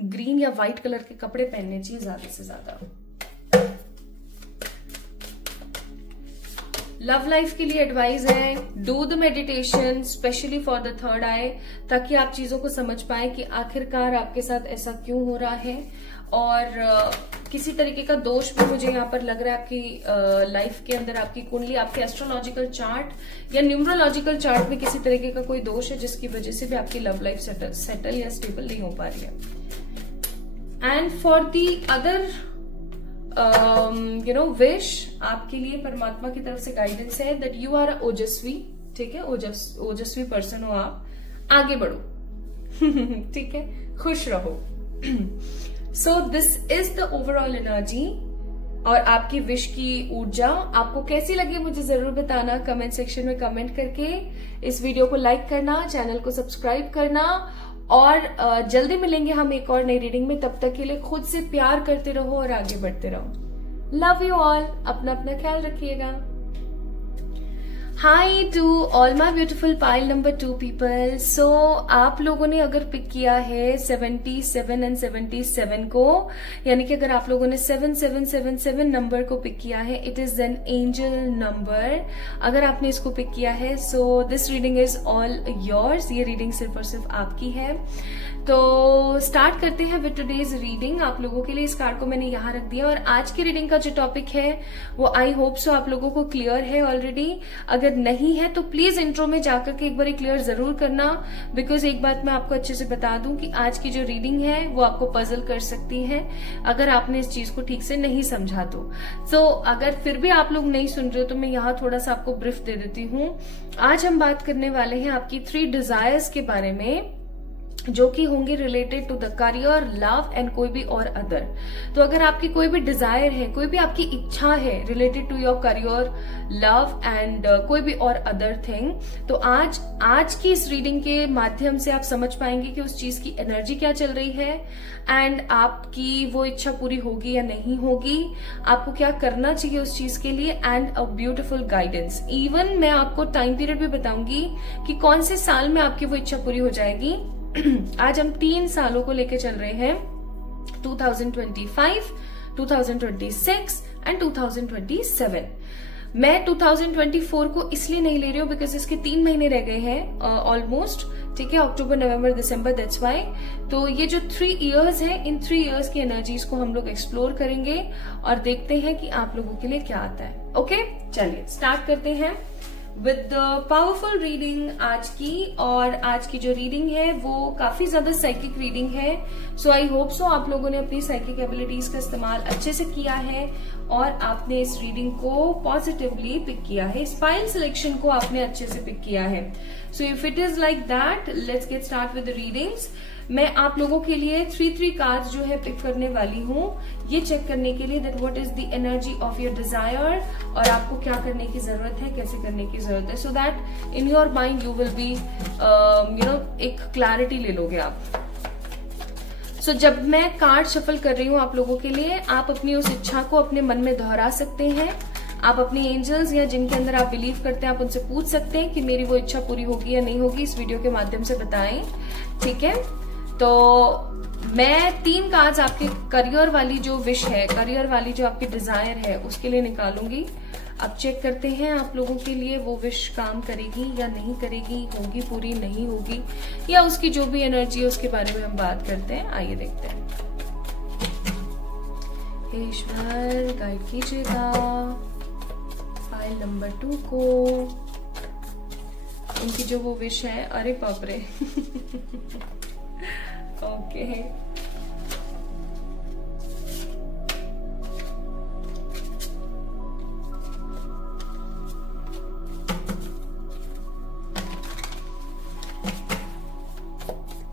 ग्रीन या व्हाइट कलर के कपड़े पहनने चाहिए ज्यादा से ज्यादा। लव लाइफ के लिए एडवाइस है do the meditation specially for the third eye, ताकि आप चीजों को समझ पाए कि आखिरकार आपके साथ ऐसा क्यों हो रहा है। और किसी तरीके का दोष भी मुझे यहाँ पर लग रहा है आपकी लाइफ के अंदर, आपकी कुंडली, आपके एस्ट्रोलॉजिकल चार्ट या न्यूमरोलॉजिकल चार्ट में किसी तरीके का कोई दोष है जिसकी वजह से भी आपकी लव लाइफ सेटल या स्टेबल नहीं हो पा रही है। And for the other wish, आपके लिए परमात्मा की तरफ से गाइडेंस है दैट यू आर ओजस्वी। ठीक है, ओजस्वी पर्सन हो आप, आगे बढ़ो ठीक है, खुश रहो। So this is the overall energy और आपकी विश की ऊर्जा। आपको कैसी लगी मुझे जरूर बताना कमेंट सेक्शन में कमेंट करके। इस वीडियो को लाइक करना, चैनल को सब्सक्राइब करना और जल्दी मिलेंगे हम एक और नई रीडिंग में। तब तक के लिए खुद से प्यार करते रहो और आगे बढ़ते रहो। लव यू ऑल, अपना अपना ख्याल रखिएगा। Hi to all my beautiful pile number 2 people. So आप लोगों ने अगर पिक किया है 77 एंड 77 को, यानी कि अगर आप लोगों ने 7777 नंबर को पिक किया है, it is an angel number. अगर आपने इसको पिक किया है so this reading is all yours. ये रीडिंग सिर्फ और सिर्फ आपकी है। तो स्टार्ट करते हैं विद टुडेज रीडिंग। आप लोगों के लिए इस कार्ड को मैंने यहाँ रख दिया और आज की रीडिंग का जो टॉपिक है वो आई होप सो आप लोगों को क्लियर है ऑलरेडी। अगर नहीं है तो प्लीज इंट्रो में जाकर के एक बार क्लियर जरूर करना, बिकॉज एक बात मैं आपको अच्छे से बता दूं कि आज की जो रीडिंग है वो आपको पजल कर सकती है अगर आपने इस चीज को ठीक से नहीं समझा तो। सो अगर फिर भी आप लोग नहीं सुन रहे हो तो मैं यहाँ थोड़ा सा आपको ब्रीफ दे देती हूँ। आज हम बात करने वाले हैं आपकी 3 डिजायर्स के बारे में, जो कि होंगे related to the career, love and कोई भी और अदर। तो अगर आपकी कोई भी डिजायर है, कोई भी आपकी इच्छा है related to your career, love and कोई भी और अदर थिंग, तो आज की इस रीडिंग के माध्यम से आप समझ पाएंगे कि उस चीज की एनर्जी क्या चल रही है एंड आपकी वो इच्छा पूरी होगी या नहीं होगी, आपको क्या करना चाहिए उस चीज के लिए, and a beautiful guidance. Even मैं आपको टाइम पीरियड भी बताऊंगी कि कौन से साल में आपकी वो इच्छा पूरी हो जाएगी। आज हम 3 सालों को लेके चल रहे हैं, 2025, 2026 एंड 2027। मैं 2024 को इसलिए नहीं ले रही हूँ बिकॉज इसके 3 महीने रह गए हैं ऑलमोस्ट। ठीक है, अक्टूबर, नवंबर, दिसंबर, दैट्स व्हाई। तो ये जो 3 इयर्स है, इन 3 इयर्स की एनर्जीज को हम लोग एक्सप्लोर करेंगे और देखते हैं कि आप लोगों के लिए क्या आता है। ओके, चलिए स्टार्ट करते हैं विद द पावरफुल रीडिंग आज की। और आज की जो रीडिंग है वो काफी ज्यादा साइकिक रीडिंग है। सो आई होप सो आप लोगों ने अपनी साइकिक एबिलिटीज का इस्तेमाल अच्छे से किया है और आपने इस रीडिंग को पॉजिटिवली पिक किया है, स्पाइल सिलेक्शन को आपने अच्छे से पिक किया है। So if it is like that, let's get start with the readings. मैं आप लोगों के लिए 3 कार्ड्स जो है पिक करने वाली हूँ, ये चेक करने के लिए that what is the energy of your desire, और आपको क्या करने की जरूरत है, कैसे करने की जरूरत है, so that in your mind you will be एक क्लैरिटी ले लोगे आप। सो जब मैं कार्ड शफल कर रही हूँ आप लोगों के लिए, आप अपनी उस इच्छा को अपने मन में दोहरा सकते हैं। आप अपनी एंजल्स या जिनके अंदर आप बिलीव करते हैं, आप उनसे पूछ सकते हैं कि मेरी वो इच्छा पूरी होगी या नहीं होगी, इस वीडियो के माध्यम से बताएं, ठीक है। तो मैं 3 कार्ड्स आपके करियर वाली जो विश है, करियर वाली जो आपकी डिजायर है, उसके लिए निकालूंगी। अब चेक करते हैं आप लोगों के लिए वो विश काम करेगी या नहीं करेगी, होगी पूरी, नहीं होगी, या उसकी जो भी एनर्जी है उसके बारे में हम बात करते हैं। आइए देखते हैं। हे ईश्वर गाइड कीजिएगा फाइल नंबर 2 को, उनकी जो वो विश है। अरे बाप रे okay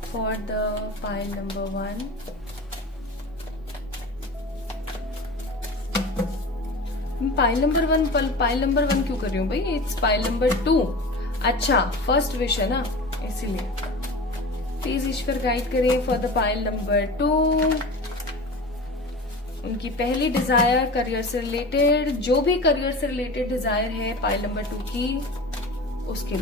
for the file number 1, file number 1 क्यों कर रही हूँ भाई, इट्स फाइल नंबर 2। अच्छा फर्स्ट विश है ना, इसीलिए। प्लीज ईश्वर गाइड करें फॉर द फाइल नंबर 2, उनकी पहली डिजायर करियर से रिलेटेड, जो भी करियर से रिलेटेड डिजायर है फाइल नंबर 2 की, उसके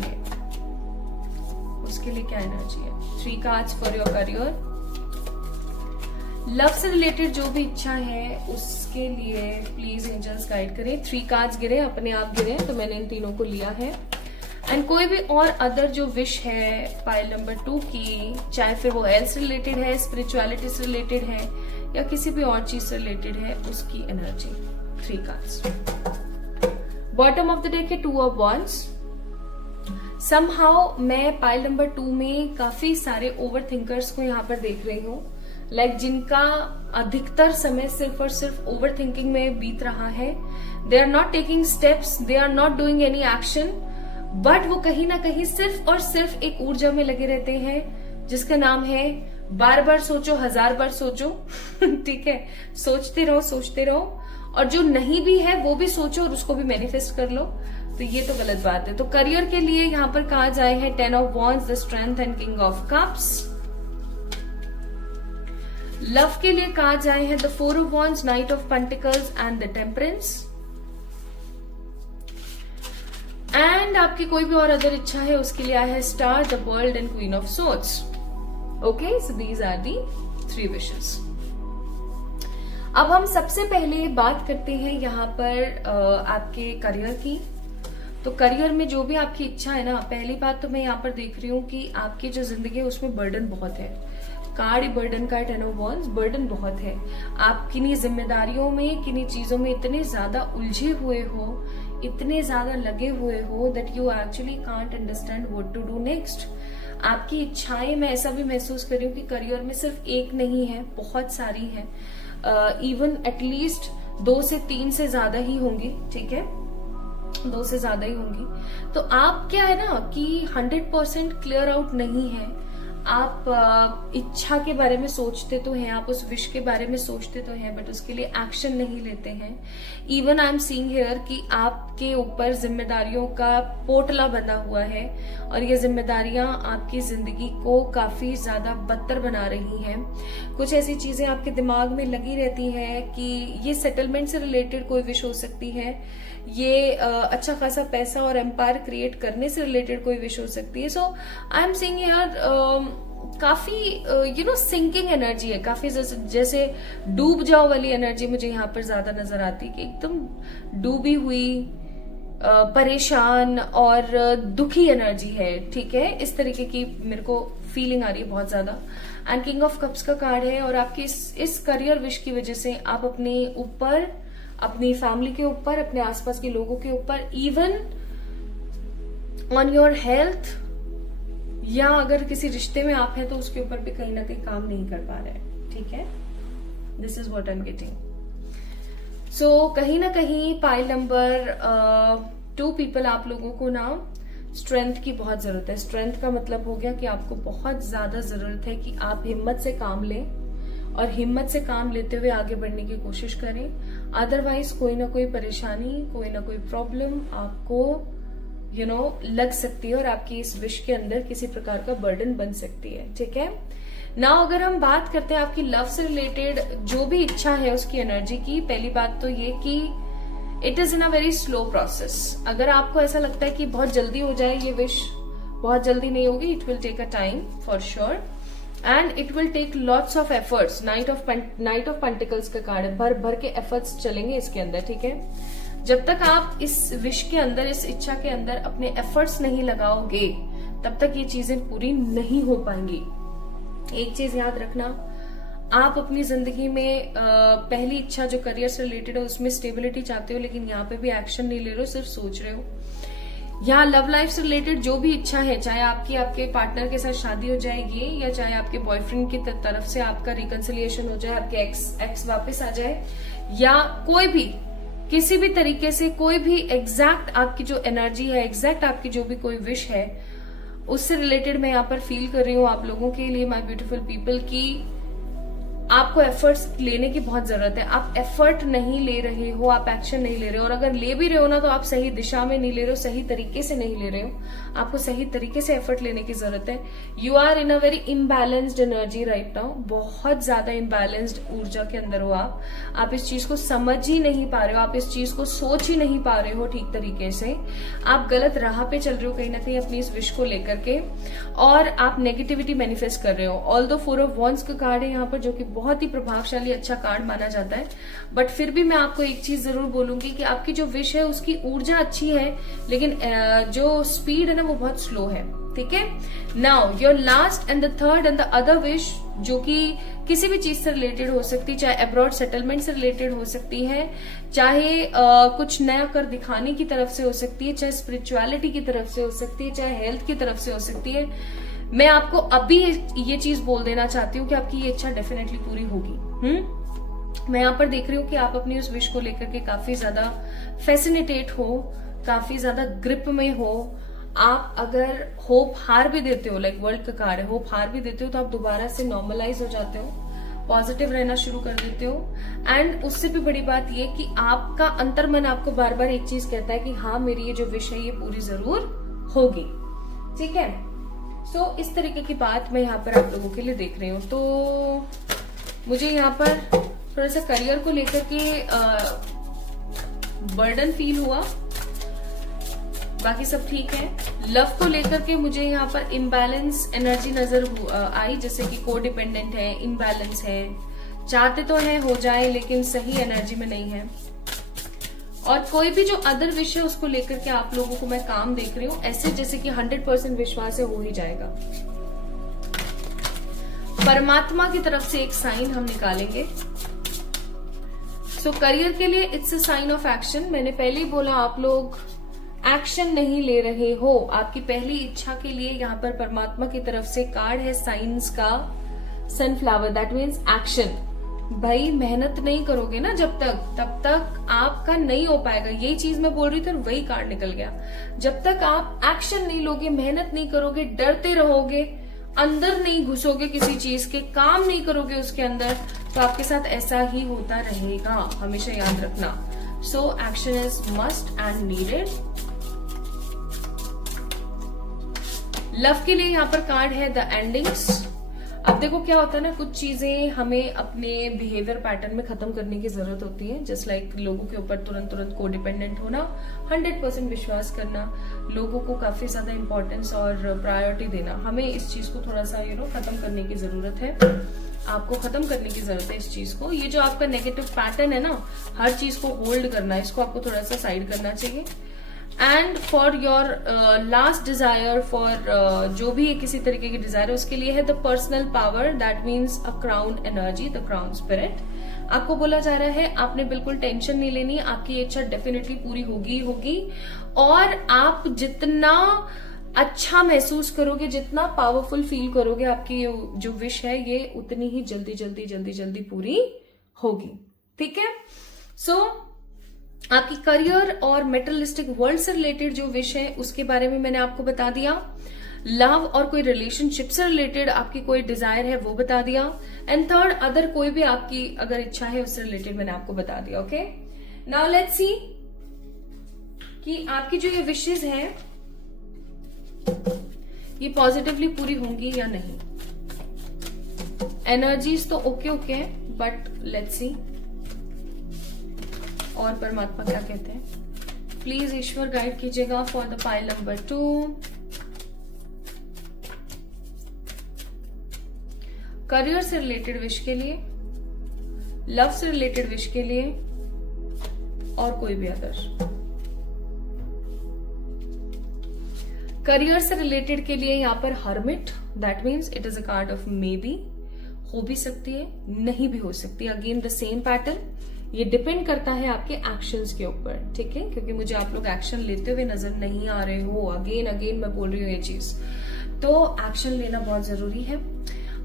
लिए क्या एनर्जी है। 3 cards for your career. Love से रिलेटेड जो भी इच्छा है उसके लिए प्लीज एंजल्स गाइड करें। 3 कार्ड्स गिरे, अपने आप गिरे, तो मैंने इन तीनों को लिया है। एंड कोई भी और अदर जो विश है फाइल नंबर 2 की, चाहे फिर वो हेल्थ से रिलेटेड है, स्पिरिचुअलिटी से रिलेटेड है, या किसी भी और चीज से रिलेटेड है, उसकी energy. 3 cards. Bottom of the deck है 2 ऑफ वॉन्ड्स। समहाउ मैं पाइल नंबर 2 में काफी सारे ओवर थिंकर्स को यहाँ पर देख रही हूँ, जिनका अधिकतर समय सिर्फ और सिर्फ ओवर थिंकिंग में बीत रहा है। They are not taking steps, they are not doing any action, but वो कहीं ना कहीं सिर्फ और सिर्फ एक ऊर्जा में लगे रहते हैं जिसका नाम है बार बार सोचो, 1000 बार सोचो ठीक है, सोचते रहो, और जो नहीं भी है वो भी सोचो और उसको भी मैनिफेस्ट कर लो। तो ये तो गलत बात है। तो करियर के लिए यहाँ पर कहा जाए है 10 of wands, the strength and king of cups. Love के लिए कहा जाए है the 4 of wands, night of pentacles and the temperance. And आपकी कोई भी और अदर इच्छा है उसके लिए आया है star, the world and queen of swords. Okay, so these are the 3 wishes. अब हम सबसे पहले बात करते हैं यहाँ पर आपके करियर की। तो करियर में जो भी आपकी इच्छा है ना, पहली बात तो मैं यहाँ पर देख रही हूँ कि आपकी जो जिंदगी है उसमें बर्डन बहुत है। कार्ड बर्डन का 10 ऑफ वॉन्ड्स, बर्डन बहुत है। आप किन्हीं जिम्मेदारियों में, किन्हीं चीजों में इतने ज्यादा उलझे हुए हो, इतने ज्यादा लगे हुए हो that you actually can't understand what to do next. आपकी इच्छाएं, मैं ऐसा भी महसूस कर रही हूँ कि करियर में सिर्फ एक नहीं है, बहुत सारी है। इवन एटलीस्ट 2 से 3 से ज्यादा ही होंगी, ठीक है, 2 से ज्यादा ही होंगी। तो आप क्या है ना कि 100% क्लियर आउट नहीं है। आप इच्छा के बारे में सोचते तो हैं, आप उस विश के बारे में सोचते तो हैं, बट उसके लिए एक्शन नहीं लेते हैं। Even I am seeing here कि आपके ऊपर जिम्मेदारियों का पोटला बंधा हुआ है और ये जिम्मेदारियां आपकी जिंदगी को काफी ज्यादा बदतर बना रही हैं। कुछ ऐसी चीजें आपके दिमाग में लगी रहती हैं कि ये सेटलमेंट से रिलेटेड कोई विश हो सकती है, ये अच्छा खासा पैसा और एम्पायर क्रिएट करने से रिलेटेड कोई विश हो सकती है। सो आई एम सीइंग हियर काफी सिंकिंग एनर्जी है, काफी जैसे डूब जाओ वाली एनर्जी मुझे यहाँ पर ज्यादा नजर आती है कि एकदम डूबी हुई, परेशान और दुखी एनर्जी है, ठीक है, इस तरीके की मेरे को फीलिंग आ रही है बहुत ज्यादा। एंड किंग ऑफ कप्स का कार्ड है और आपकी इस करियर विश की वजह से आप अपने ऊपर, अपनी फैमिली के ऊपर, अपने आसपास के लोगों के ऊपर, इवन ऑन योर हेल्थ, या अगर किसी रिश्ते में आप हैं तो उसके ऊपर भी कहीं ना कहीं काम नहीं कर पा रहे हैं, ठीक है। This is what I am getting. So कहीं ना कहीं पाइल नंबर 2 पीपल आप लोगों को ना स्ट्रेंथ की बहुत जरूरत है। स्ट्रेंथ का मतलब हो गया कि आपको बहुत ज्यादा जरूरत है कि आप हिम्मत से काम लें और हिम्मत से काम लेते हुए आगे बढ़ने की कोशिश करें। अदरवाइज कोई ना कोई परेशानी, कोई ना कोई प्रॉब्लम आपको लग सकती है और आपकी इस विश के अंदर किसी प्रकार का बर्डन बन सकती है। ठीक है ना। अगर हम बात करते हैं आपकी लव से रिलेटेड जो भी इच्छा है उसकी एनर्जी की, पहली बात तो ये कि it is in a very slow process. अगर आपको ऐसा लगता है कि बहुत जल्दी हो जाए ये विश, बहुत जल्दी नहीं होगी। It will take a time for sure and it will take lots of efforts. Knight of pentacles का कार्ड है, भर भर के एफर्ट्स चलेंगे इसके अंदर। ठीक है, जब तक आप इस विश के अंदर, इस इच्छा के अंदर अपने एफर्ट्स नहीं लगाओगे तब तक ये चीजें पूरी नहीं हो पाएंगी। एक चीज याद रखना, आप अपनी जिंदगी में पहली इच्छा जो करियर से रिलेटेड है उसमें स्टेबिलिटी चाहते हो, लेकिन यहाँ पे भी एक्शन नहीं ले रहे हो, सिर्फ सोच रहे हो। यहाँ लव लाइफ से रिलेटेड जो भी इच्छा है, चाहे आपके पार्टनर के साथ शादी हो जाएगी या चाहे आपके बॉयफ्रेंड की तरफ से आपका रिकंसिलिएशन हो जाए, आपके एक्स वापस आ जाए, या कोई भी किसी भी तरीके से कोई भी एग्जैक्ट आपकी जो एनर्जी है, एग्जैक्ट आपकी जो भी कोई विश है, उससे रिलेटेड मैं यहाँ पर फील कर रही हूँ आप लोगों के लिए माय ब्यूटीफुल पीपल की आपको एफर्ट्स लेने की बहुत जरूरत है। आप एफर्ट नहीं ले रहे हो, आप एक्शन नहीं ले रहे हो, और अगर ले भी रहे हो ना तो आप सही दिशा में नहीं ले रहे हो, सही तरीके से नहीं ले रहे हो। आपको सही तरीके से एफर्ट लेने की जरूरत है। You are in a very imbalanced energy right now, बहुत ज्यादा इम्बैलेंस्ड ऊर्जा के अंदर हो आप इस चीज को समझ ही नहीं पा रहे हो, आप इस चीज को सोच ही नहीं पा रहे हो ठीक तरीके से। आप गलत राह पे चल रहे हो कहीं ना कहीं अपनी इस विश को लेकर के, और आप नेगेटिविटी मैनिफेस्ट कर रहे हो। ऑल्दो 4 ऑफ वॉन्ड्स का कार्ड है यहाँ पर, जो कि बहुत ही प्रभावशाली अच्छा कार्ड माना जाता है, बट फिर भी मैं आपको एक चीज जरूर बोलूंगी कि आपकी जो विश है उसकी ऊर्जा अच्छी है, लेकिन जो स्पीड है ना वो बहुत स्लो है। ठीक है, now your last and the third and the other wish, जो कि किसी भी चीज से रिलेटेड हो सकती है, चाहे अब्रॉड सेटलमेंट से रिलेटेड हो सकती है, चाहे कुछ नया कर दिखाने की तरफ से हो सकती है, चाहे स्पिरिचुअलिटी की तरफ से हो सकती है, चाहे हेल्थ की तरफ से हो सकती है। मैं आपको अभी ये चीज बोल देना चाहती हूँ कि आपकी ये इच्छा डेफिनेटली पूरी होगी। मैं यहाँ पर देख रही हूँ कि आप अपनी उस विश को लेकर के काफी ज्यादा फैसिनेटेड हो, काफी ज्यादा ग्रिप में हो। आप अगर होप हार भी देते हो, लाइक वर्ल्ड का कार्ड है, होप हार भी देते हो तो आप दोबारा से नॉर्मलाइज हो जाते हो, पॉजिटिव रहना शुरू कर देते हो। एंड उससे भी बड़ी बात ये कि आपका अंतर्मन आपको बार बार एक चीज कहता है कि हाँ मेरी ये जो विश है ये पूरी जरूर होगी। ठीक है, सो इस तरीके की बात मैं यहाँ पर आप लोगों के लिए देख रही हूँ। तो मुझे यहाँ पर थोड़ा सा करियर को लेकर के बर्डन फील हुआ, बाकी सब ठीक है। लव को लेकर के मुझे यहाँ पर इम्बैलेंस एनर्जी नजर आई, जैसे कि को डिपेंडेंट है, इम्बैलेंस है, चाहते तो है हो जाए लेकिन सही एनर्जी में नहीं है। और कोई भी जो अदर विषय उसको लेकर के आप लोगों को मैं काम देख रही हूँ, ऐसे जैसे कि 100% विश्वास है हो ही जाएगा। परमात्मा की तरफ से एक साइन हम निकालेंगे। सो करियर के लिए it's a sign of action. मैंने पहले ही बोला आप लोग एक्शन नहीं ले रहे हो। आपकी पहली इच्छा के लिए यहाँ पर परमात्मा की तरफ से कार्ड है साइंस का सनफ्लावर, दैट मीन्स एक्शन। भाई मेहनत नहीं करोगे ना जब तक, तब तक आपका नहीं हो पाएगा। यही चीज मैं बोल रही थी और वही कार्ड निकल गया। जब तक आप एक्शन नहीं लोगे, मेहनत नहीं करोगे, डरते रहोगे, अंदर नहीं घुसोगे, किसी चीज के काम नहीं करोगे उसके अंदर, तो आपके साथ ऐसा ही होता रहेगा। हमेशा याद रखना। So action is must and needed. Love के लिए यहाँ पर कार्ड है द एंडिंग्स। अब देखो क्या होता है ना, कुछ चीजें हमें अपने बिहेवियर पैटर्न में खत्म करने की जरूरत होती है। जस्ट लाइक लोगों के ऊपर तुरंत को डिपेंडेंट होना, 100% विश्वास करना, लोगों को काफी ज्यादा इंपॉर्टेंस और प्रायोरिटी देना, हमें इस चीज को थोड़ा सा खत्म करने की जरूरत है। आपको खत्म करने की जरूरत है इस चीज को। ये जो आपका नेगेटिव पैटर्न है ना, हर चीज को होल्ड करना, इसको आपको थोड़ा सा साइड करना चाहिए। And for your last desire, for जो भी है किसी तरीके की डिजायर है, उसके लिए है the personal power, that means a crown energy, the crown spirit. आपको बोला जा रहा है आपने बिल्कुल टेंशन नहीं लेनी, आपकी इच्छा डेफिनेटली पूरी होगी। और आप जितना अच्छा महसूस करोगे, जितना पावरफुल फील करोगे, आपकी जो विश है ये उतनी ही जल्दी पूरी होगी। ठीक है, सो आपकी करियर और मेटरलिस्टिक वर्ल्ड से रिलेटेड जो विश है उसके बारे में मैंने आपको बता दिया। लव और कोई रिलेशनशिप से रिलेटेड आपकी कोई डिजायर है वो बता दिया। एंड थर्ड, अदर कोई भी आपकी अगर इच्छा है उससे रिलेटेड मैंने आपको बता दिया। ओके, नाउ लेट्स सी कि आपकी जो ये विशेज हैं ये पॉजिटिवली पूरी होंगी या नहीं। एनर्जीज तो ओके है, बट लेट्स सी और परमात्मा क्या कहते हैं। प्लीज ईश्वर गाइड कीजिएगा for the pile number 2। Career से रिलेटेड विश के लिए, लव से रिलेटेड विश के लिए और कोई भी अदर। करियर से रिलेटेड के लिए यहां पर hermit, that means it is a card of may be, हो भी सकती है नहीं भी हो सकती। अगेन द सेम पैटर्न, ये डिपेंड करता है आपके एक्शंस के ऊपर, ठीक है, क्योंकि मुझे आप लोग एक्शन लेते हुए नजर नहीं आ रहे हो। अगेन मैं बोल रही हूँ ये चीज, तो एक्शन लेना बहुत जरूरी है।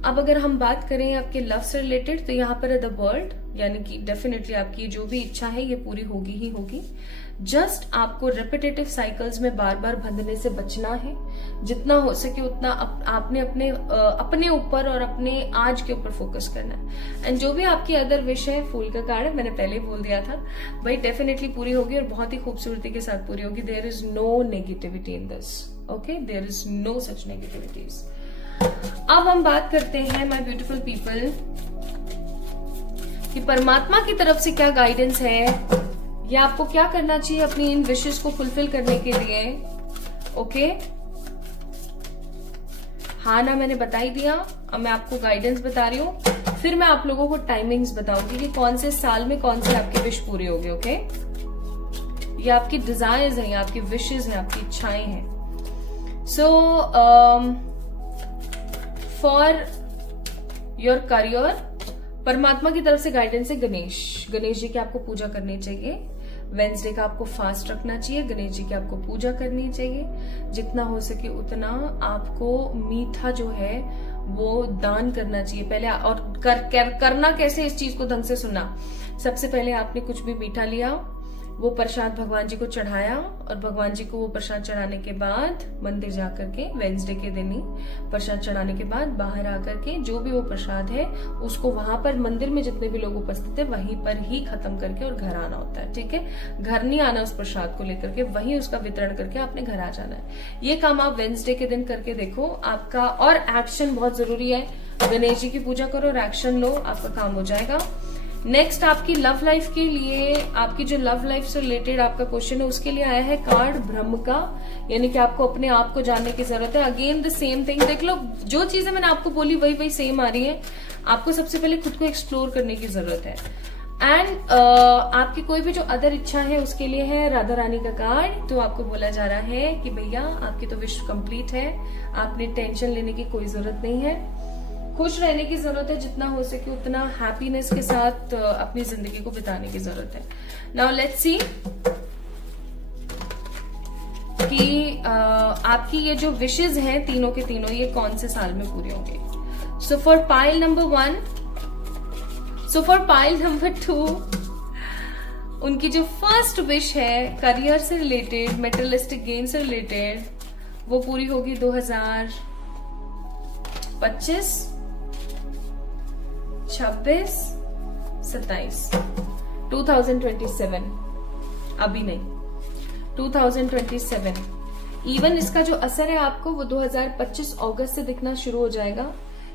अब अगर हम बात करें आपके लव से रिलेटेड, तो यहाँ पर द बर्ड, यानी कि डेफिनेटली आपकी जो भी इच्छा है ये पूरी होगी ही होगी। जस्ट आपको रिपीटेटिव साइकिल्स में बार बार बंधने से बचना है। जितना हो सके उतना आपने अपने ऊपर और अपने आज के ऊपर फोकस करना है। एंड जो भी आपकी अदर विश है, फूल का कार्ड है, मैंने पहले ही बोल दिया था भाई, डेफिनेटली पूरी होगी और बहुत ही खूबसूरती के साथ पूरी होगी। There is no negativity in this, okay, there is no such negativities. अब हम बात करते हैं माय ब्यूटीफुल पीपल कि परमात्मा की तरफ से क्या गाइडेंस है, या आपको क्या करना चाहिए अपनी इन विशेस को फुलफिल करने के लिए। ओके, हाँ ना मैंने बता ही दिया। अब मैं आपको गाइडेंस बता रही हूँ, फिर मैं आप लोगों को टाइमिंग्स बताऊंगी कि कौन से साल में कौन से आपके विश पूरे हो गए। ओके, ये आपकी डिजायर्स हैं, आपकी विशेस हैं, आपकी इच्छाएं हैं। सो फॉर योर करियर, परमात्मा की तरफ से गाइडेंस है गणेश जी की आपको पूजा करनी चाहिए। वेंसडे का आपको फास्ट रखना चाहिए, गणेश जी की आपको पूजा करनी चाहिए। जितना हो सके उतना आपको मीठा जो है वो दान करना चाहिए पहले। और करना कैसे, इस चीज को ढंग से सुना। सबसे पहले आपने कुछ भी मीठा लिया, वो प्रसाद भगवान जी को चढ़ाया, और भगवान जी को वो प्रसाद चढ़ाने के बाद मंदिर जाकर के, वेंसडे के दिन ही प्रसाद चढ़ाने के बाद बाहर आकर के जो भी वो प्रसाद है उसको वहां पर मंदिर में जितने भी लोग उपस्थित है वहीं पर ही खत्म करके और घर आना होता है, ठीक है। घर नहीं आना उस प्रसाद को लेकर के, वहीं उसका वितरण करके आपने घर आ जाना है। ये काम आप वेंसडे के दिन करके देखो आपका, और एक्शन बहुत जरूरी है। गणेश जी की पूजा करो और एक्शन लो, आपका काम हो जाएगा। नेक्स्ट आपकी लव लाइफ के लिए, आपकी जो लव लाइफ से रिलेटेड आपका क्वेश्चन है उसके लिए आया है कार्ड ब्रह्म का, यानी कि आपको अपने आप को जानने की जरूरत है। अगेन द सेम थिंग, देख लो जो चीजें मैंने आपको बोली वही सेम आ रही है। आपको सबसे पहले खुद को एक्सप्लोर करने की जरूरत है। एंड आपकी कोई भी जो अदर इच्छा है उसके लिए है राधा रानी का कार्ड। तो आपको बोला जा रहा है कि भैया आपकी तो विश कंप्लीट है, आपने टेंशन लेने की कोई जरूरत नहीं है, खुश रहने की जरूरत है, जितना हो सके उतना हैप्पीनेस के साथ अपनी जिंदगी को बिताने की जरूरत है। नाउ लेट्स सी कि आपकी ये जो विशेज हैं तीनों के तीनों, ये कौन से साल में पूरे होंगे। So for pile number 1, so for pile number 2, उनकी जो फर्स्ट विश है करियर से रिलेटेड, मेटेरियलिस्टिक गेन से रिलेटेड, वो पूरी होगी 2025, 26, 27, 2027, अभी नहीं, 2027। इवन इसका जो असर है आपको वो 2025 अगस्त से दिखना शुरू हो जाएगा,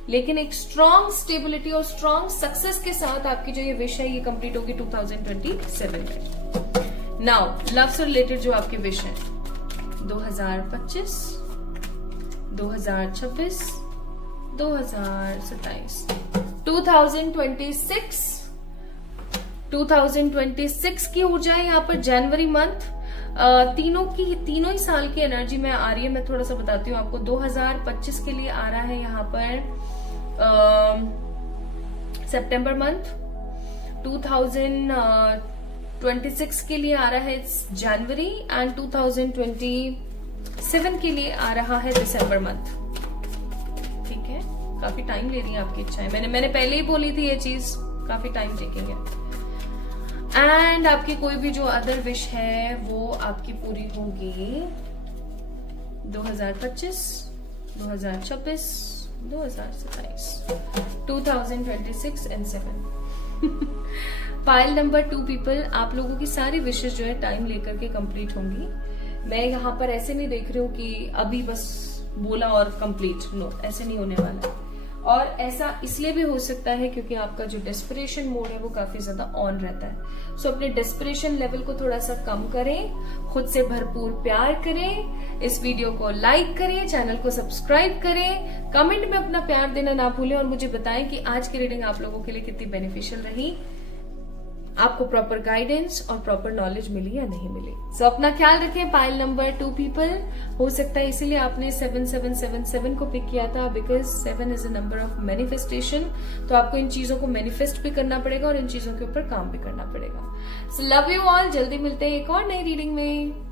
लेकिन एक स्ट्रॉन्ग स्टेबिलिटी और स्ट्रॉन्ग सक्सेस के साथ आपकी जो ये विश है ये कंप्लीट होगी 2027 में। नाउ लव से रिलेटेड जो आपकी विश है 2025, 2026, 2027, 2026 की ऊर्जा है यहाँ पर। जनवरी मंथ तीनों ही साल की एनर्जी में आ रही है। मैं थोड़ा सा बताती हूँ आपको। 2025 के लिए आ रहा है यहाँ पर सितंबर मंथ, 2026 के लिए आ रहा है जनवरी, एंड 2027 के लिए आ रहा है दिसंबर मंथ। ठीक है, काफी टाइम ले रही है आपकी इच्छाएं। मैंने पहले ही बोली थी ये चीज, काफी टाइम टेकिंग है। एंड आपकी कोई भी जो अदर विश है वो आपकी पूरी होगी 2025, 2026, 2027, 2026 एंड 7। पाइल नंबर 2 पीपल, आप लोगों की सारी विशेष जो है टाइम लेकर के कंप्लीट होंगी। मैं यहाँ पर ऐसे नहीं देख रही हूँ कि अभी बस बोला और कंप्लीट, नो, ऐसे नहीं होने वाला है। और ऐसा इसलिए भी हो सकता है क्योंकि आपका जो डेस्परेशन मोड है वो काफी ज्यादा ऑन रहता है। सो अपने डेस्परेशन लेवल को थोड़ा सा कम करें, खुद से भरपूर प्यार करें, इस वीडियो को लाइक करें, चैनल को सब्सक्राइब करें, कमेंट में अपना प्यार देना ना भूलें और मुझे बताएं कि आज की रीडिंग आप लोगों के लिए कितनी बेनिफिशियल रही, आपको प्रॉपर गाइडेंस और प्रॉपर नॉलेज मिली या नहीं मिली। सो अपना ख्याल रखें। पाइल नंबर 2 पीपल, हो सकता है इसीलिए आपने 7777 को पिक किया था, because 7 is a number of manifestation. तो आपको इन चीजों को मैनिफेस्ट भी करना पड़ेगा और इन चीजों के ऊपर काम भी करना पड़ेगा। सो लव यू ऑल, जल्दी मिलते हैं एक और नई रीडिंग में।